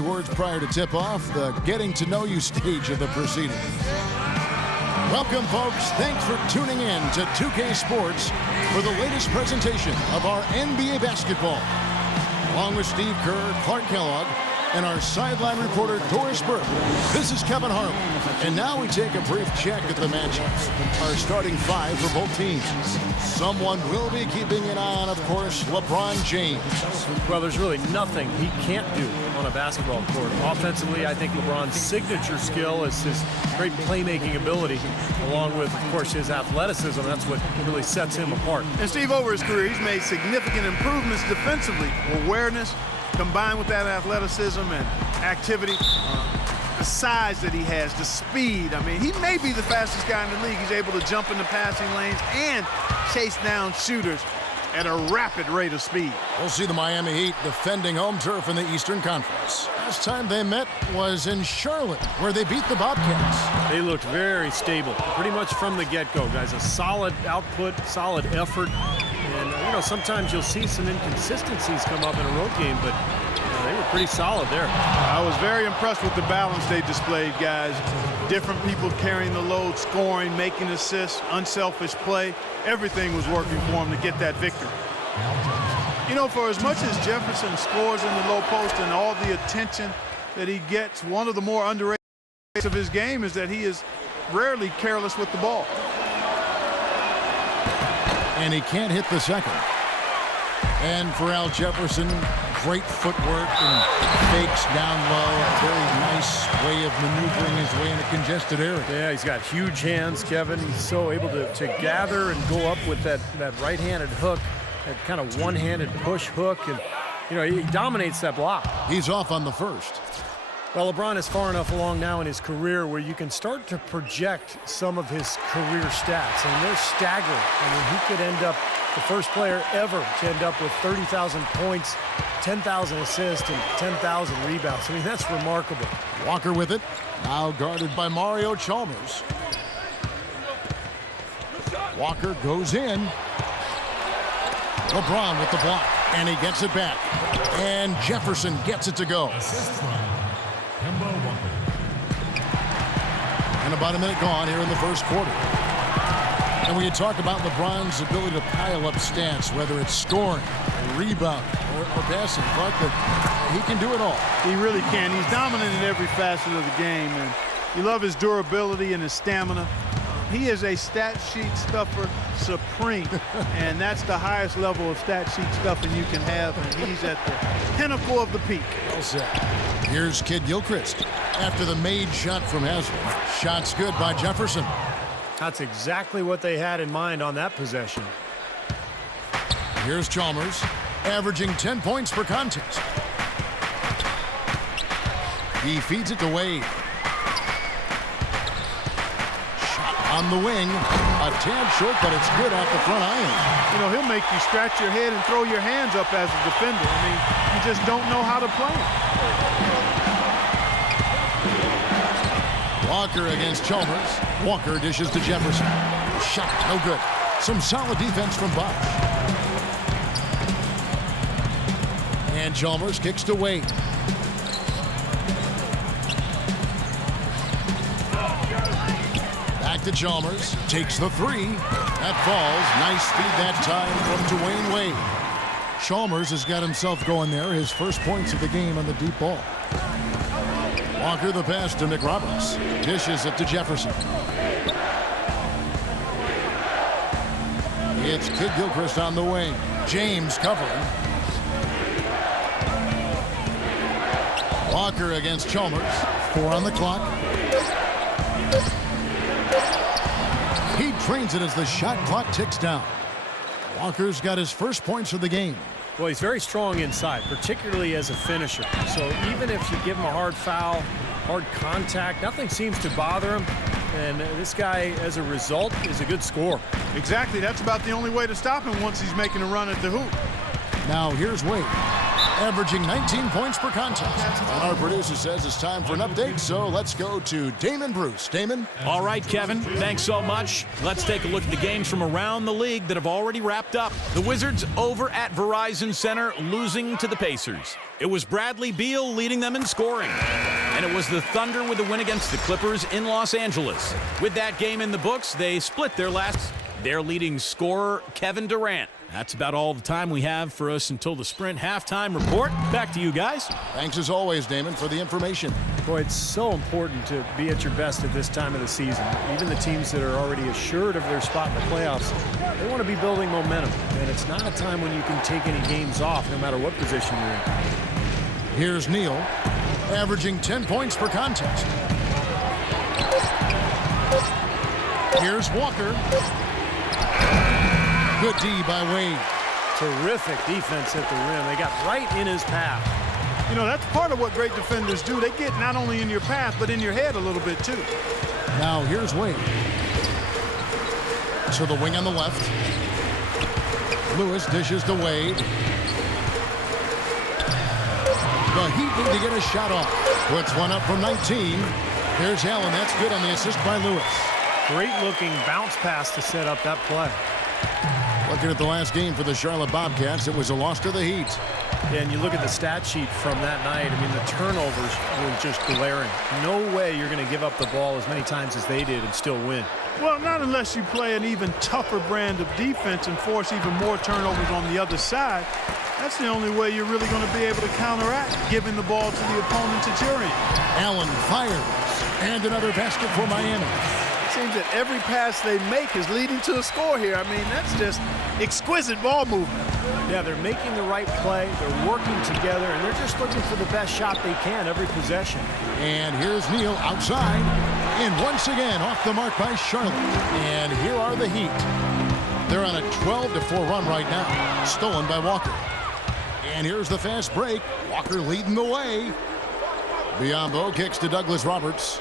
Words prior to tip-off, the getting-to-know-you stage of the proceedings. Welcome, folks. Thanks for tuning in to 2K Sports for the latest presentation of our NBA basketball. Along with Steve Kerr, Clark Kellogg, and our sideline reporter, Doris Burke, this is Kevin Harlan. And now we take a brief check at the matchups. Our starting five for both teams. Someone will be keeping an eye on, of course, LeBron James. Well, there's really nothing he can't do on a basketball court. Offensively, I think LeBron's signature skill is his great playmaking ability, along with, of course, his athleticism. That's what really sets him apart. And Steve, over his career, he's made significant improvements defensively. Awareness, combined with that athleticism and activity, the size that he has, the speed. I mean, he may be the fastest guy in the league. He's able to jump in the passing lanes and chase down shooters at a rapid rate of speed. We'll see the Miami Heat defending home turf in the Eastern Conference. Last time they met was in Charlotte, where they beat the Bobcats. They looked very stable, pretty much from the get-go, guys. A solid output, solid effort. And, sometimes you'll see some inconsistencies come up in a road game, but they were pretty solid there. I was very impressed with the balance they displayed, guys. Different people carrying the load, scoring, making assists, unselfish play. Everything was working for them to get that victory. For as much as Jefferson scores in the low post and all the attention that he gets, one of the more underrated of his game is that he is rarely careless with the ball. And he can't hit the second. And for Al Jefferson, great footwork and fakes down low. A very nice way of maneuvering his way in a congested area. Yeah, he's got huge hands, Kevin. He's so able to gather and go up with that right-handed hook, that kind of one-handed push hook. And, he dominates that block. He's off on the first. Well, LeBron is far enough along now in his career where you can start to project some of his career stats, and they're staggering. I mean, he could end up the first player ever to end up with 30,000 points, 10,000 assists, and 10,000 rebounds. I mean, that's remarkable. Walker with it, now guarded by Mario Chalmers. Walker goes in. LeBron with the block, and he gets it back. And Jefferson gets it to go. And about a minute gone here in the first quarter. And when you talk about LeBron's ability to pile up stats, whether it's scoring, rebound, or passing, Clark, he can do it all. He really can. He's dominant in every facet of the game, and you love his durability and his stamina. He is a stat sheet stuffer supreme, and that's the highest level of stat sheet stuffing you can have, and he's at the pinnacle of the peak. Well said. Here's Kid Gilchrist after the made shot from Haslam. Shot's good by Jefferson. That's exactly what they had in mind on that possession. Here's Chalmers, averaging 10 points per contest. He feeds it to Wade. Shot on the wing. A tad short, but it's good off the front iron. He'll make you scratch your head and throw your hands up as a defender. I mean, you just don't know how to play him. Walker against Chalmers. Walker dishes to Jefferson. Shot, no good. Some solid defense from Bosch. And Chalmers kicks to Wade. Back to Chalmers. Takes the three. That falls. Nice feed that time from Dwayne Wade. Chalmers has got himself going there. His first points of the game on the deep ball. Walker the pass to McRoberts. Dishes it to Jefferson. It's Kid Gilchrist on the wing. James covering. Walker against Chalmers. 4 on the clock. He drains it as the shot clock ticks down. Walker's got his first points of the game. Well, he's very strong inside, particularly as a finisher. So even if you give him a hard foul, hard contact, nothing seems to bother him. And this guy, as a result, is a good scorer. Exactly. That's about the only way to stop him once he's making a run at the hoop. Now here's Wade. averaging 19 points per contest. And our producer says it's time for an update, so let's go to Damon Bruce. Damon? All right, Kevin, thanks so much. Let's take a look at the games from around the league that have already wrapped up. The Wizards over at Verizon Center losing to the Pacers. It was Bradley Beal leading them in scoring. And it was the Thunder with a win against the Clippers in Los Angeles. With that game in the books, they split their leading scorer, Kevin Durant. That's about all the time we have for us until the Sprint halftime report. Back to you guys. Thanks as always, Damon, for the information. Boy, it's so important to be at your best at this time of the season. Even the teams that are already assured of their spot in the playoffs, they want to be building momentum. And it's not a time when you can take any games off, no matter what position you're in. Here's Neal, averaging 10 points per contest. Here's Walker. Good D by Wade. Terrific defense at the rim. They got right in his path. You know, that's part of what great defenders do. They get not only in your path, but in your head a little bit, too. Now, here's Wade. To the wing on the left. Lewis dishes to Wade. The Heat need to get a shot off. Puts one up from 19. Here's Allen. That's good on the assist by Lewis. Great-looking bounce pass to set up that play. Looking at the last game for the Charlotte Bobcats, it was a loss to the Heat. Yeah, and you look at the stat sheet from that night. I mean, the turnovers were just glaring. No way you're going to give up the ball as many times as they did and still win. Well, not unless you play an even tougher brand of defense and force even more turnovers on the other side. That's the only way you're really going to be able to counteract giving the ball to the opponent that you're in. Allen fires, and another basket for Miami. Seems that every pass they make is leading to a score here. I mean, that's just exquisite ball movement. Yeah, they're making the right play. They're working together, and they're just looking for the best shot they can every possession. And here's Neal outside. And once again, off the mark by Charlotte. And here are the Heat. They're on a 12-4 run right now. Stolen by Walker. And here's the fast break. Walker leading the way. Biyombo kicks to Douglas Roberts.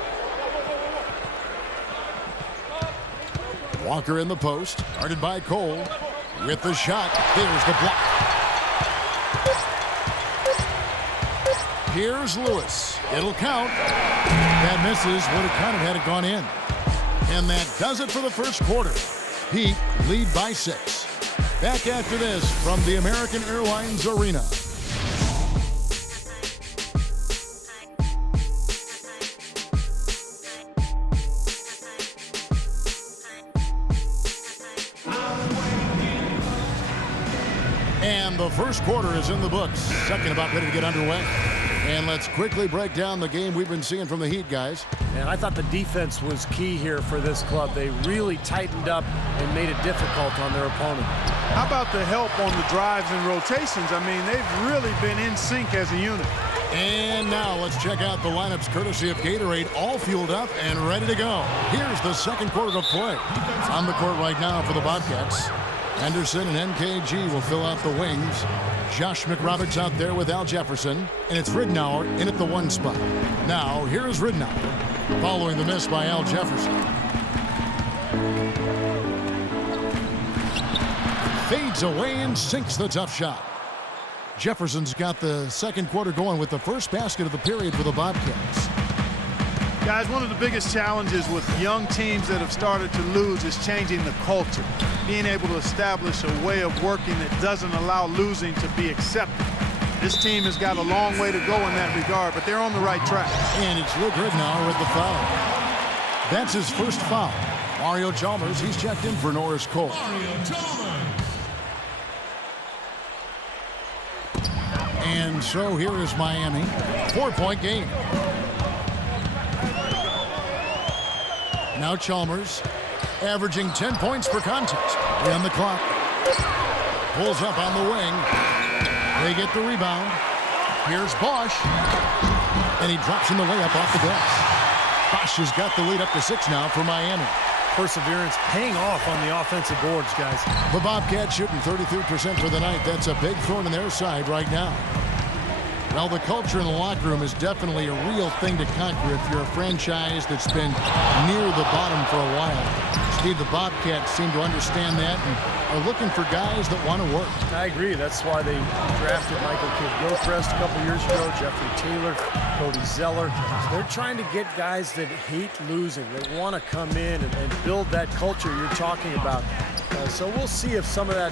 Walker in the post, guarded by Cole. With the shot, there's the block. Here's Lewis. It'll count. That misses. Would have counted had it gone in. And that does it for the first quarter. Heat lead by 6. Back after this from the American Airlines Arena. And the first quarter is in the books. Second about ready to get underway. And let's quickly break down the game we've been seeing from the Heat, guys. And I thought the defense was key here for this club. They really tightened up and made it difficult on their opponent. How about the help on the drives and rotations? I mean, they've really been in sync as a unit. And now let's check out the lineups courtesy of Gatorade, all fueled up and ready to go. Here's the second quarter of play. On the court right now for the Bobcats. Henderson and NKG will fill out the wings. Josh McRoberts out there with Al Jefferson. And it's Ridnour in at the 1 spot. Now, here's Ridnour, following the miss by Al Jefferson. Fades away and sinks the tough shot. Jefferson's got the second quarter going with the first basket of the period for the Bobcats. Guys, one of the biggest challenges with young teams that have started to lose is changing the culture. Being able to establish a way of working that doesn't allow losing to be accepted. This team has got a long way to go in that regard, but they're on the right track. And it's Luke Ridnour with the foul. That's his first foul. Mario Chalmers, he's checked in for Norris Cole. And so here is Miami. 4-point game. Now Chalmers, averaging 10 points per contest. On the clock. Pulls up on the wing. They get the rebound. Here's Bosch. And he drops in the layup off the glass. Bosch has got the lead up to 6 now for Miami. Perseverance paying off on the offensive boards, guys. The Bobcats shooting 33% for the night. That's a big thorn in their side right now. Well, the culture in the locker room is definitely a real thing to conquer if you're a franchise that's been near the bottom for a while. Steve, the Bobcats seem to understand that and are looking for guys that want to work. I agree. That's why they drafted Michael Kidd-Gilchrist a couple years ago, Jeffrey Taylor, Cody Zeller. They're trying to get guys that hate losing. They want to come in and build that culture you're talking about. So we'll see if some of that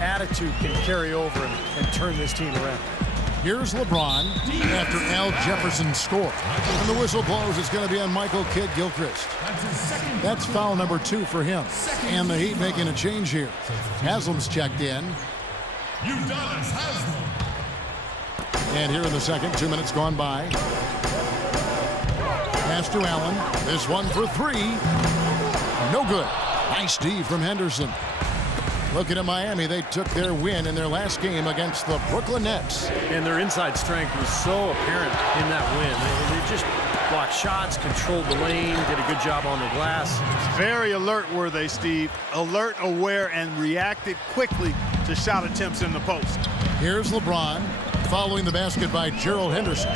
attitude can carry over and turn this team around. Here's LeBron after Al Jefferson scored. And the whistle blows. It's going to be on Michael Kidd-Gilchrist. That's foul number 2 for him. And the Heat making a change here. Haslam's checked in. And here in the second, 2 minutes gone by. Pass to Allen. This one for 3. No good. Nice D from Henderson. Looking at Miami, they took their win in their last game against the Brooklyn Nets. And their inside strength was so apparent in that win. They just blocked shots, controlled the lane, did a good job on the glass. Very alert were they, Steve. Alert, aware, and reacted quickly to shot attempts in the post. Here's LeBron following the basket by Gerald Henderson.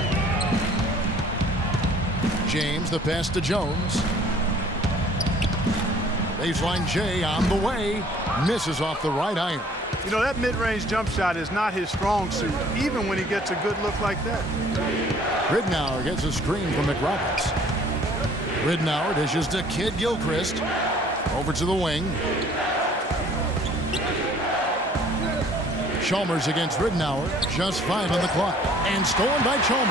James, the pass to Jones. Baseline J on the way. Misses off the right iron. You know, that mid-range jump shot is not his strong suit, even when he gets a good look like that. Ridnour gets a screen from McRoberts. Ridnour dishes to Kidd-Gilchrist. Over to the wing. Chalmers against Ridnour. Just 5 on the clock. And stolen by Chalmers.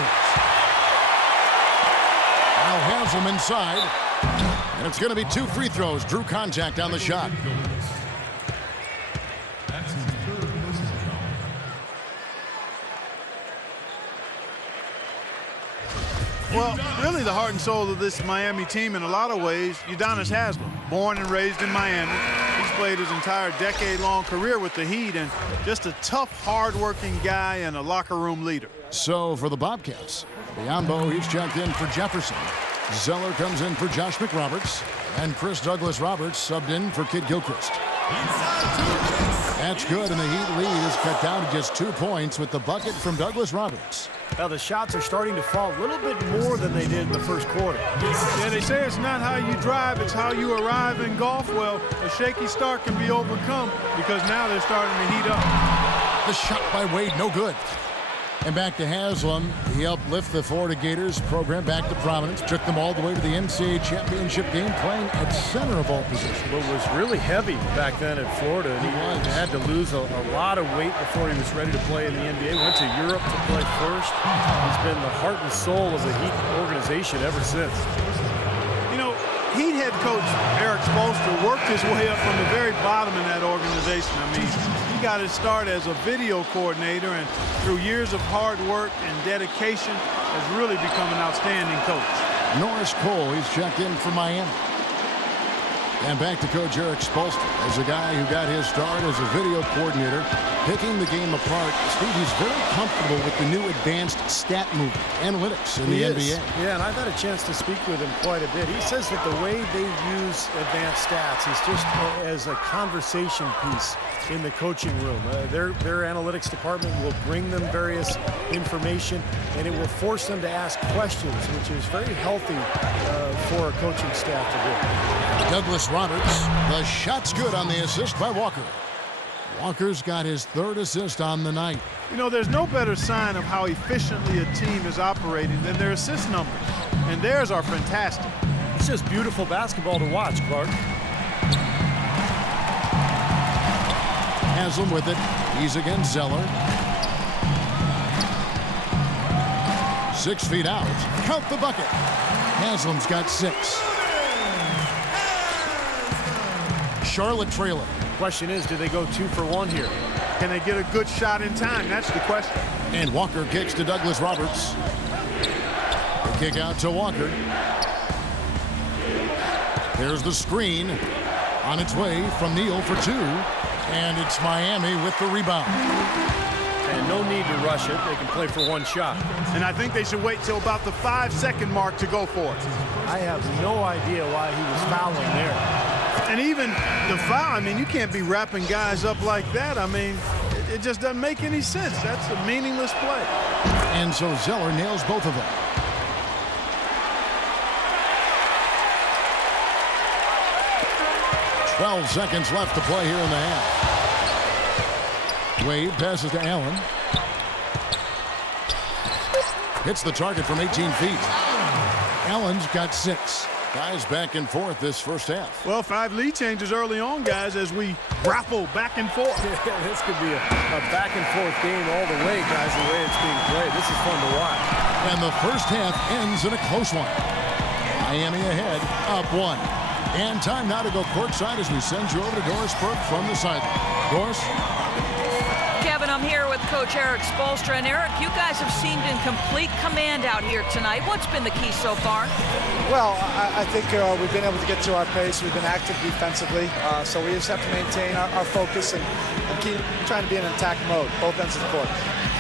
Now Haslam inside. And it's going to be 2 free throws. Drew contact on the shot. Well, really the heart and soul of this Miami team in a lot of ways, Udonis Haslam, born and raised in Miami. He's played his entire decade-long career with the Heat and just a tough, hard-working guy and a locker room leader. So for the Bobcats, Biombo, he's checked in for Jefferson. Zeller comes in for Josh McRoberts. And Chris Douglas-Roberts subbed in for Kidd-Gilchrist. That's good, and the Heat lead is cut down to just 2 points with the bucket from Douglas-Roberts. Now the shots are starting to fall a little bit more than they did in the first quarter. Yeah, they say it's not how you drive, it's how you arrive in golf. Well, a shaky start can be overcome because now they're starting to heat up. The shot by Wade, no good. And back to Haslam. He helped lift the Florida Gators program back to prominence. Took them all the way to the NCAA championship game, playing at center of all positions. But was really heavy back then at Florida. And he had to lose a lot of weight before he was ready to play in the NBA. Went to Europe to play first. He's been the heart and soul of the Heat organization ever since. You know, Heat head coach Eric Spoelstra worked his way up from the very bottom in that organization. I mean, he got his start as a video coordinator, and through years of hard work and dedication has really become an outstanding coach. Norris Cole, he's checked in for Miami. And back to Coach Eric Spoelstra as a guy who got his start as a video coordinator, picking the game apart. Steve, he's very comfortable with the new advanced stat movement, analytics in the NBA. Yeah, and I've had a chance to speak with him quite a bit. He says that the way they use advanced stats is just as a conversation piece in the coaching room. Their analytics department will bring them various information, and it will force them to ask questions, which is very healthy for a coaching staff to do. Douglas-Roberts, the shot's good on the assist by Walker. Walker's got his 3rd assist on the night. You know, there's no better sign of how efficiently a team is operating than their assist numbers. And theirs are fantastic. It's just beautiful basketball to watch, Clark. Haslam with it. He's against Zeller. 6 feet out. Count the bucket. Haslam's got 6. Charlotte trailing. Question is, do they go 2 for 1 here? Can they get a good shot in time? That's the question. And Walker kicks to Douglas-Roberts. The kick out to Walker. There's the screen on its way from Neal for 2. And it's Miami with the rebound. And no need to rush it. They can play for 1 shot. And I think they should wait till about the 5-second mark to go for it. I have no idea why he was fouling there. And even the foul, I mean, you can't be wrapping guys up like that. I mean, it just doesn't make any sense. That's a meaningless play. And so Zeller nails both of them. 12 seconds left to play here in the half. Wade passes to Allen. Hits the target from 18 feet. Allen's got 6. Guys back and forth this first half. Well, 5 lead changes early on, guys, as we grapple back and forth. Yeah, this could be a back and forth game all the way, guys, the way it's being played. This is fun to watch. And the first half ends in a close one. Miami ahead, up 1. And time now to go courtside as we send you over to Doris Burke from the sideline. Doris? Kevin, I'm here with Coach Eric Spoelstra. And Eric, you guys have seemed in complete command out here tonight. What's been the key so far? Well, I think we've been able to get to our pace. We've been active defensively, so we just have to maintain our focus and keep trying to be in attack mode, both ends of the court.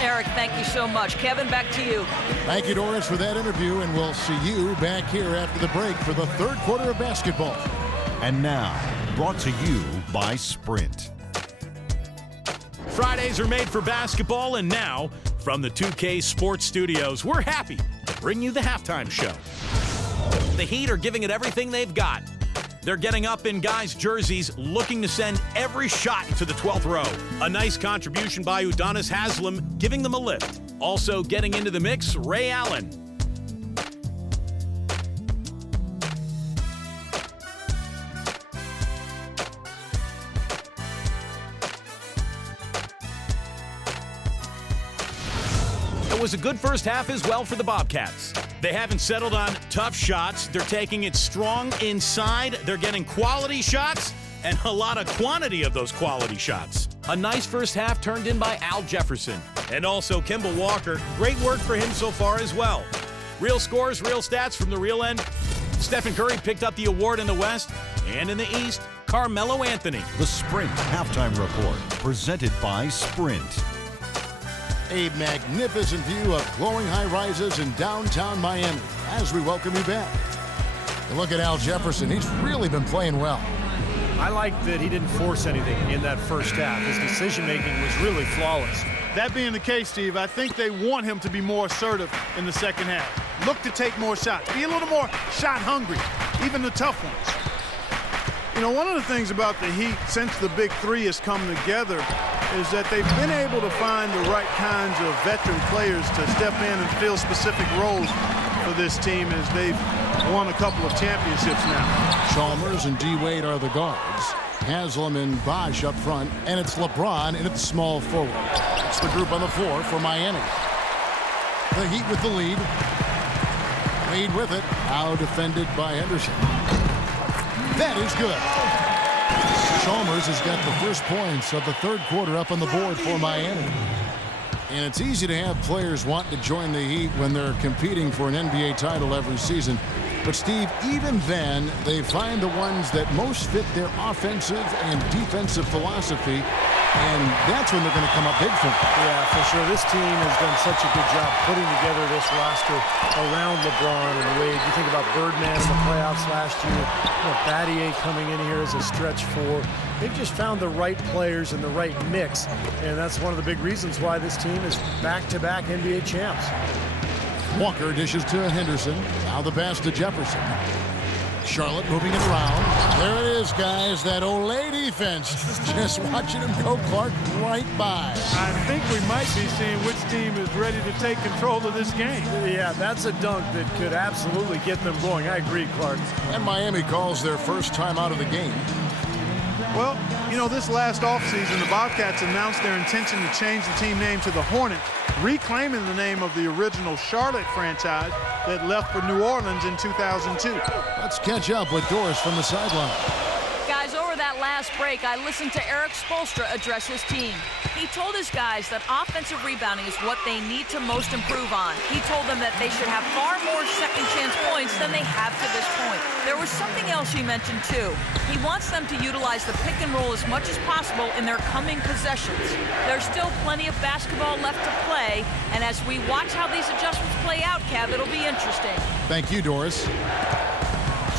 Eric, thank you so much. Kevin, back to you. Thank you, Doris, for that interview, and we'll see you back here after the break for the third quarter of basketball. And now, brought to you by Sprint. Fridays are made for basketball, and now, from the 2K Sports Studios, we're happy to bring you the halftime show. The Heat are giving it everything they've got. They're getting up in guys' jerseys, looking to send every shot into the 12th row. A nice contribution by Udonis Haslem, giving them a lift. Also getting into the mix, Ray Allen. It was a good first half as well for the Bobcats. They haven't settled on tough shots. They're taking it strong inside. They're getting quality shots and a lot of quantity of those quality shots. A nice first half turned in by Al Jefferson. And also Kemba Walker. Great work for him so far as well. Real scores, real stats from the real end. Stephen Curry picked up the award in the West. And in the East, Carmelo Anthony. The Sprint Halftime Report, presented by Sprint. A magnificent view of glowing high-rises in downtown Miami as we welcome you back. And look at Al Jefferson. He's really been playing well. I like that he didn't force anything in that first half. His decision-making was really flawless. That being the case, Steve, I think they want him to be more assertive in the second half. Look to take more shots. Be a little more shot hungry, even the tough ones. You know, one of the things about the Heat since the Big Three has come together is that they've been able to find the right kinds of veteran players to step in and fill specific roles for this team as they've won a couple of championships now. Chalmers and D. Wade are the guards. Haslam and Bosh up front, and it's LeBron in at the small forward. It's the group on the floor for Miami. The Heat with the lead. Wade with it. Now defended by Henderson. That is good. Chalmers has got the first points of the third quarter up on the board for Miami. And it's easy to have players want to join the Heat when they're competing for an NBA title every season. But, Steve, even then, they find the ones that most fit their offensive and defensive philosophy, and that's when they're going to come up big for them. Yeah, for sure. This team has done such a good job putting together this roster around LeBron and Wade. You think about Birdman in the playoffs last year, Battier coming in here as a stretch four. They've just found the right players and the right mix, and that's one of the big reasons why this team is back-to-back NBA champs. Walker dishes to Henderson. Now the pass to Jefferson. Charlotte moving it around. There it is, guys. That Olay defense. Just watching him go, Clark, right by. I think we might be seeing which team is ready to take control of this game. Yeah, that's a dunk that could absolutely get them going. I agree, Clark. And Miami calls their first time out of the game. Well, you know, this last offseason, the Bobcats announced their intention to change the team name to the Hornets, reclaiming the name of the original Charlotte franchise that left for New Orleans in 2002. Let's catch up with Doris from the sideline. Guys, over that last break, I listened to Eric Spoelstra address his team. He told his guys that offensive rebounding is what they need to most improve on. He told them that they should have far more second chance points than they have to this point. There was something else he mentioned too. He wants them to utilize the pick and roll as much as possible in their coming possessions. There's still plenty of basketball left to play, and as we watch how these adjustments play out, Kev, it'll be interesting. Thank you, Doris.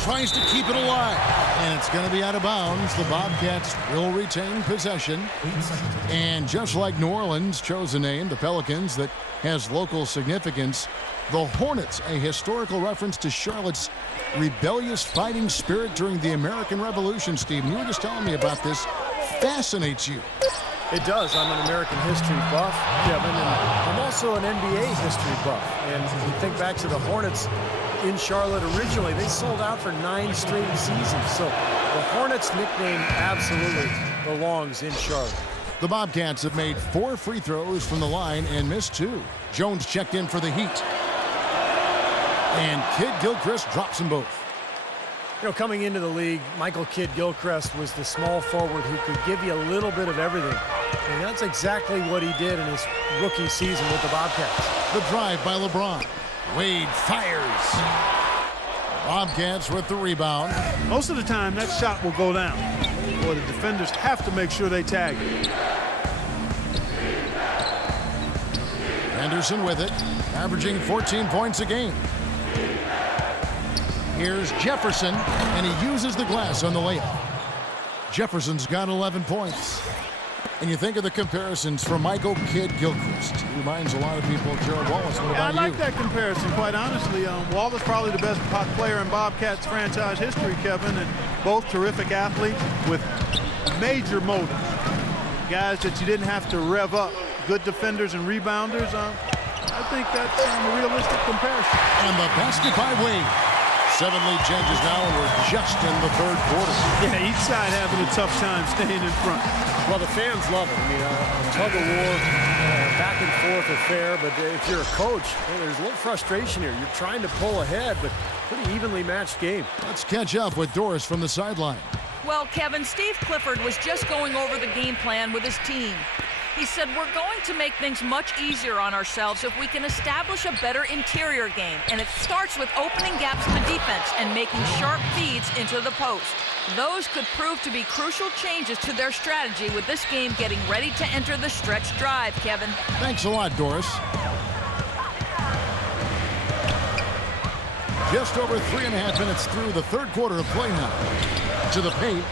tries to keep it alive. And it's going to be out of bounds. The Bobcats will retain possession. And just like New Orleans chose a name, the Pelicans, that has local significance, the Hornets, a historical reference to Charlotte's rebellious fighting spirit during the American Revolution. Steve, you were just telling me about this. Fascinates you. It does. I'm an American history buff, Kevin, and I'm also an NBA history buff. And you think back to the Hornets in Charlotte originally, they sold out for 9 straight seasons. So the Hornets nickname absolutely belongs in Charlotte. The Bobcats have made 4 free throws from the line and missed 2. Jones checked in for the Heat. And Kidd-Gilchrist drops them both. You know, coming into the league, Michael Kidd-Gilchrist was the small forward who could give you a little bit of everything. And that's exactly what he did in his rookie season with the Bobcats. The drive by LeBron. Wade fires. Bobcats with the rebound. Most of the time, that shot will go down. Boy, the defenders have to make sure they tag it. Anderson with it, averaging 14 points a game. Here's Jefferson, and he uses the glass on the layup. Jefferson's got 11 points. And you think of the comparisons from Michael Kidd-Gilchrist. He reminds a lot of people of Gerald Wallace. What about I like that comparison, quite honestly. Wallace probably the best player in Bobcats franchise history, Kevin, and both terrific athletes with major motive. Guys that you didn't have to rev up. Good defenders and rebounders. I think that's a realistic comparison. And the basket by Wade. 7 lead changes now, and we're just in the 3rd quarter. Yeah, each side having a tough time staying in front. Well, the fans love it. I mean, a tug of war, back and forth affair. But if you're a coach, there's a little frustration here. You're trying to pull ahead, but pretty evenly matched game. Let's catch up with Doris from the sideline. Well, Kevin, Steve Clifford was just going over the game plan with his team. He said, we're going to make things much easier on ourselves if we can establish a better interior game. And it starts with opening gaps in the defense and making sharp feeds into the post. Those could prove to be crucial changes to their strategy with this game getting ready to enter the stretch drive, Kevin. Thanks a lot, Doris. Just over 3.5 minutes through the 3rd quarter of play now. To the paint.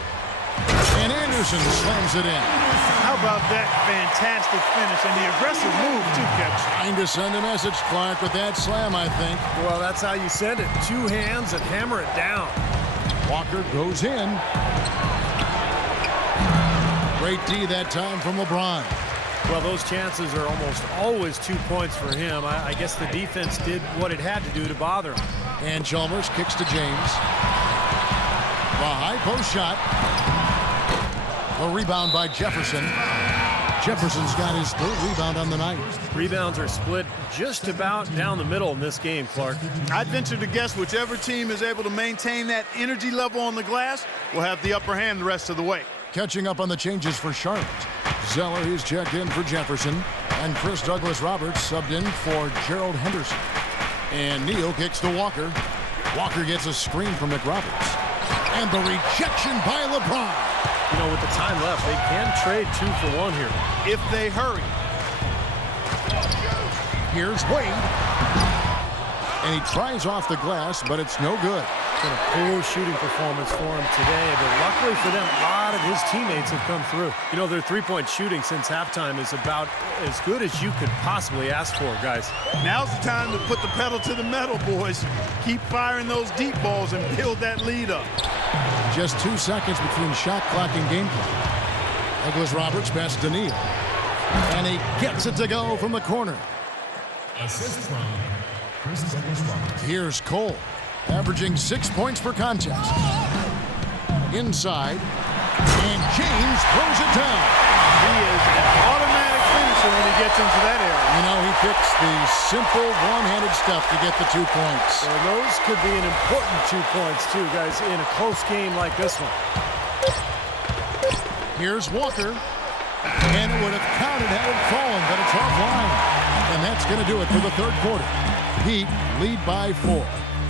And Anderson slams it in. How about that fantastic finish and the aggressive move, too, Kevin? Trying to send a message, Clark, with that slam, I think. Well, that's how you send it. 2 hands and hammer it down. Walker goes in. Great D that time from LeBron. Well, those chances are almost always 2 points for him. I guess the defense did what it had to do to bother him. And Chalmers kicks to James. The high post shot. A rebound by Jefferson. Jefferson's got his 3rd rebound on the night. Rebounds are split just about down the middle in this game, Clark. I'd venture to guess whichever team is able to maintain that energy level on the glass will have the upper hand the rest of the way. Catching up on the changes for Charlotte. Zeller, he's checked in for Jefferson. And Chris Douglas-Roberts subbed in for Gerald Henderson. And Neal kicks to Walker. Walker gets a screen from McRoberts. And the rejection by LeBron. You know, with the time left, they can trade 2 for 1 here. If they hurry. Here's Wade. And he tries off the glass, but it's no good. It's been a poor shooting performance for him today, but luckily for them, a lot of his teammates have come through. You know, their 3-point shooting since halftime is about as good as you could possibly ask for, guys. Now's the time to put the pedal to the metal, boys. Keep firing those deep balls and build that lead up. Just 2 seconds between shot clock and game clock. Douglas-Roberts past Daniil. And he gets it to go from the corner. Assist from Chris Douglas-Roberts. Here's Cole, averaging 6 points per contest. Inside, and James throws it down. He is an automatic finisher when he gets into that area. You know, he picks the simple one-handed stuff to get the 2 points. Well, those could be an important 2 points, too, guys, in a close game like this one. Here's Walker. And it would have counted had it fallen, but it's offline. And that's going to do it for the 3rd quarter. Heat lead by 4.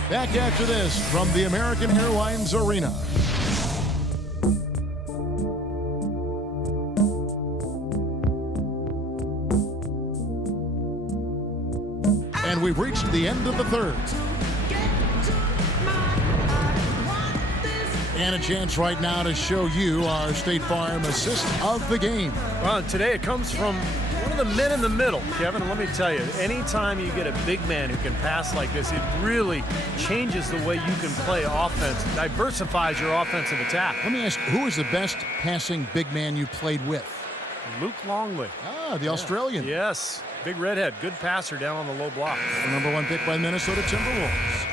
Back after this from the American Airlines Arena. And we've reached the end of the 3rd. And a chance right now to show you our State Farm assist of the game. Well, today it comes from one of the men in the middle. Kevin, let me tell you, anytime you get a big man who can pass like this, it really changes the way you can play offense, diversifies your offensive attack. Let me ask, who is the best passing big man you played with? Luke Longley. Ah, the Australian. Yes, big redhead, good passer down on the low block. The #1 pick by Minnesota Timberwolves.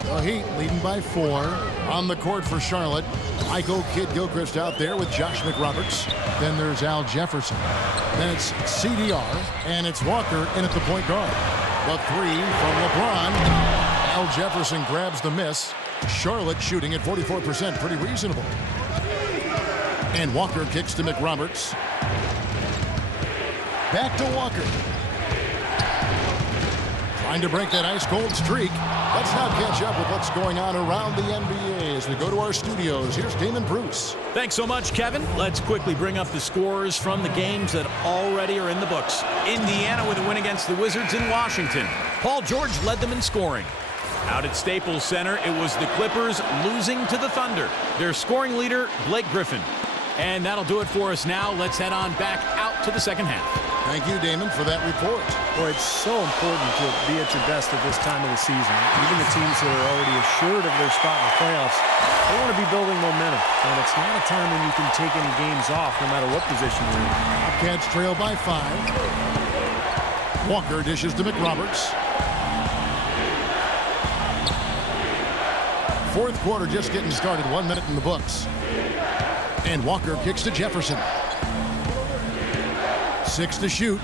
The Heat leading by 4 on the court for Charlotte. Michael Kidd-Gilchrist out there with Josh McRoberts. Then there's Al Jefferson. Then it's CDR, and it's Walker in at the point guard. The 3 from LeBron. Al Jefferson grabs the miss. Charlotte shooting at 44%, pretty reasonable. And Walker kicks to McRoberts. Back to Walker. Trying to break that ice-cold streak. Let's now catch up with what's going on around the NBA as we go to our studios. Here's Damon Bruce. Thanks so much, Kevin. Let's quickly bring up the scores from the games that already are in the books. Indiana with a win against the Wizards in Washington. Paul George led them in scoring. Out at Staples Center, it was the Clippers losing to the Thunder. Their scoring leader, Blake Griffin. And that'll do it for us now. Let's head on back out to the second half. Thank you, Damon, for that report. Boy, it's so important to be at your best at this time of the season. Even the teams that are already assured of their spot in the playoffs, they want to be building momentum. And it's not a time when you can take any games off, no matter what position you're in. Bobcats trail by 5. Walker dishes to McRoberts. Fourth quarter just getting started. 1 minute in the books. And Walker kicks to Jefferson. 6 to shoot.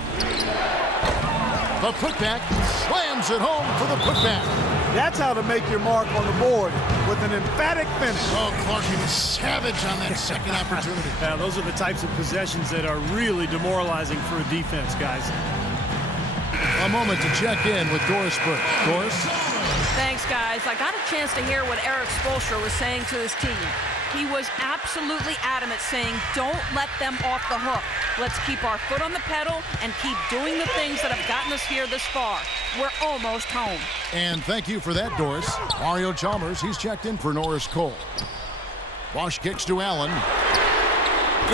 The putback slams it home for the putback. That's how to make your mark on the board, with an emphatic finish. Oh, Clark, he was savage on that second opportunity. Yeah, those are the types of possessions that are really demoralizing for a defense, guys. A moment to check in with Doris Burke. Doris? Thanks, guys. I got a chance to hear what Eric Spoelstra was saying to his team. He was absolutely adamant, saying, don't let them off the hook. Let's keep our foot on the pedal and keep doing the things that have gotten us here this far. We're almost home. And thank you for that, Doris. Mario Chalmers, he's checked in for Norris Cole. Bosch kicks to Allen.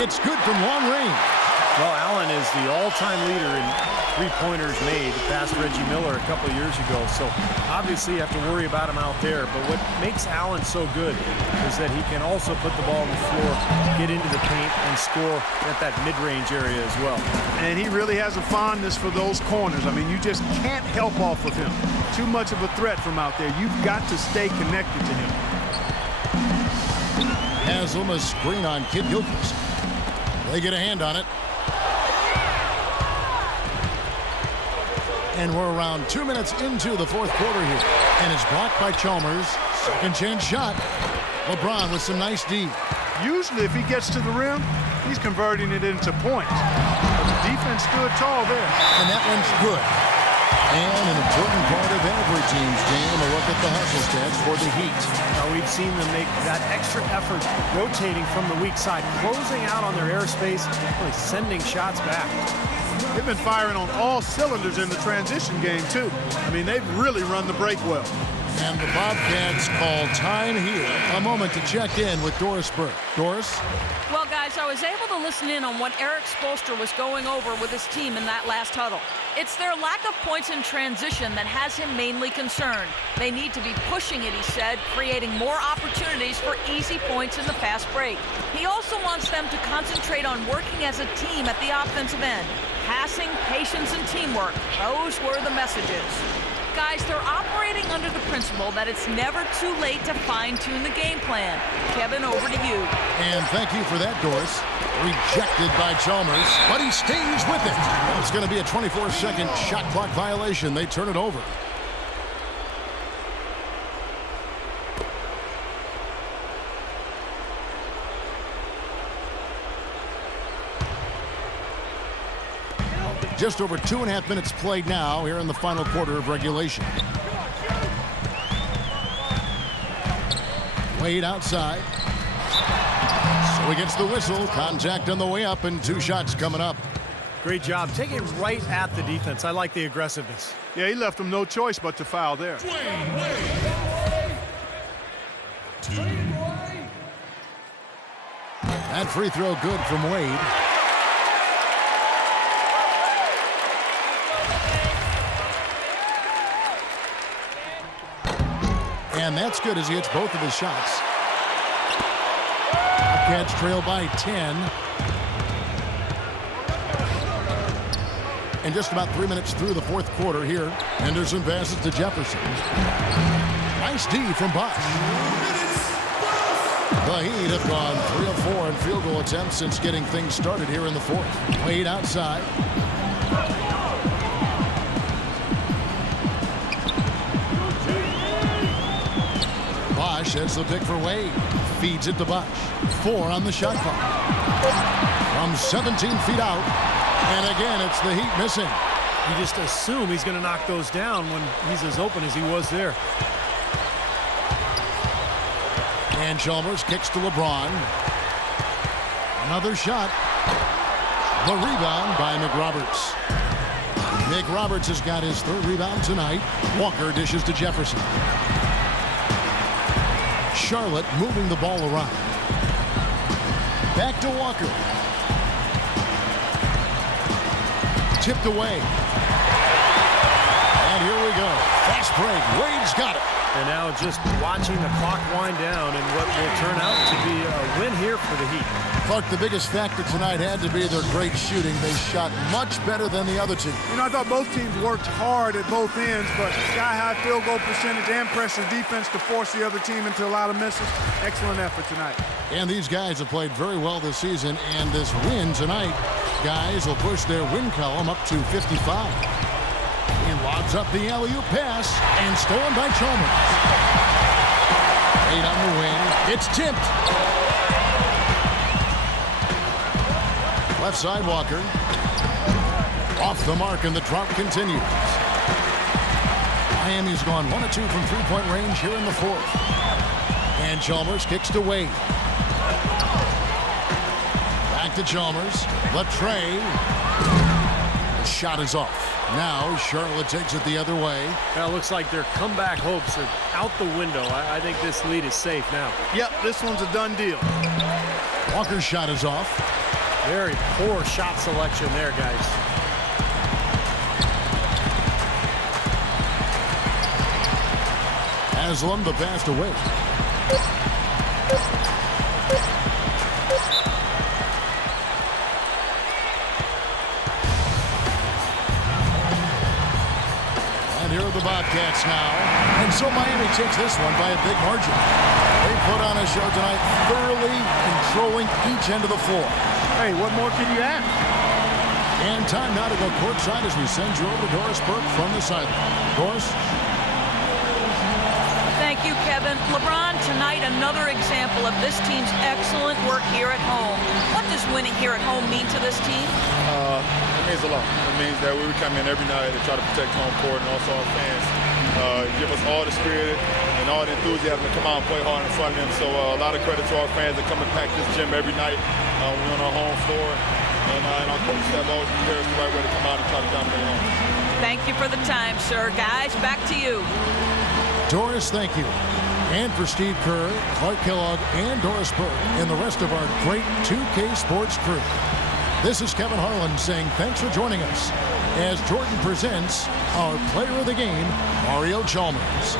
It's good from long range. Well, Allen is the all-time leader in three-pointers made, past Reggie Miller a couple of years ago. So obviously you have to worry about him out there. But what makes Allen so good is that he can also put the ball on the floor, get into the paint, and score at that mid-range area as well. And he really has a fondness for those corners. I mean, you just can't help off of him. Too much of a threat from out there. You've got to stay connected to him. Haslam a screen on Kidd-Gilchrist. They get a hand on it. And we're around 2 minutes into the fourth quarter here. And it's blocked by Chalmers. Second chance shot. LeBron with some nice D. Usually if he gets to the rim, he's converting it into points. But the defense stood tall there. And that one's good. And an important part of every team's game, a look at the hustle stats for the Heat. Now we've seen them make that extra effort rotating from the weak side, closing out on their airspace, really sending shots back. They've been firing on all cylinders in the transition game, too. I mean, they've really run the break well. And the Bobcats call time here. A moment to check in with Doris Burke. Doris? Well, guys, I was able to listen in on what Eric Spoelstra was going over with his team in that last huddle. It's their lack of points in transition that has him mainly concerned. They need to be pushing it, he said, creating more opportunities for easy points in the fast break. He also wants them to concentrate on working as a team at the offensive end. Passing, patience, and teamwork. Those were the messages. Guys, they're operating under the principle that it's never too late to fine-tune the game plan. Kevin, over to you. And thank you for that, Doris. Rejected by Chalmers, but he stays with it. It's going to be a 24-second shot clock violation. They turn it over. Just over 2.5 minutes played now here in the final quarter of regulation. Wade outside. So he gets the whistle. Contact on the way up and 2 shots coming up. Great job. Take it right at the defense. I like the aggressiveness. Yeah, he left them no choice but to foul there. That free throw good from Wade. And that's good as he hits both of his shots. Cats trail by 10. And just about 3 minutes through the fourth quarter here. Henderson passes to Jefferson. Nice D from Bosch. The Heat have gone 3 of 4 in field goal attempts since getting things started here in the fourth. Wade outside. Bosch has the pick for Wade. Feeds it to Bosch. 4 on the shot clock. From 17 feet out. And again, it's the Heat missing. You just assume he's going to knock those down when he's as open as he was there. And Chalmers kicks to LeBron. Another shot. The rebound by McRoberts. McRoberts has got his third rebound tonight. Walker dishes to Jefferson. Charlotte moving the ball around. Back to Walker. Tipped away. And here we go. Fast break. Wade's got it. And now just watching the clock wind down and what will turn out to be a win here for the Heat. Clark, the biggest factor tonight had to be their great shooting. They shot much better than the other team. You know, I thought both teams worked hard at both ends, but sky-high field goal percentage and pressure defense to force the other team into a lot of misses. Excellent effort tonight. And these guys have played very well this season, and this win tonight, guys, will push their win column up to 55. He lobs up the alley-oop pass, and stolen by Chalmers. 8 on the wing. It's tipped. Left side, Walker. Off the mark, and the drought continues. Miami's gone 1 of 2 from three-point range here in the fourth. And Chalmers kicks to Wade. Back to Chalmers. Latrey. The shot is off. Now Charlotte takes it the other way. Now it looks like their comeback hopes are out the window. I think this lead is safe now. Yep, this one's a done deal. Walker's shot is off. Very poor shot selection there, guys. Haslam the pass to Wade. And here are the Bobcats now. And so Miami takes this one by a big margin. They put on a show tonight, thoroughly controlling each end of the floor. Hey, what more can you ask? And time now to go courtside as we send you over to Doris Burke from the sideline. Doris? Thank you, Kevin. LeBron, tonight another example of this team's excellent work here at home. What does winning here at home mean to this team? It means a lot. It means that we come in every night and try to protect home court and also our fans. Give us all the spirit and all the enthusiasm to come out and play hard in front of them. So a lot of credit to our fans that come and pack this gym every night. We're on our home floor, and our coaches have always prepared us the right way to come out and try to dominate home. Thank you for the time, sir. Guys, back to you. Doris, thank you. And for Steve Kerr, Clark Kellogg, and Doris Burke, and the rest of our great 2K Sports crew. This is Kevin Harlan saying thanks for joining us as Jordan presents our player of the game, Mario Chalmers.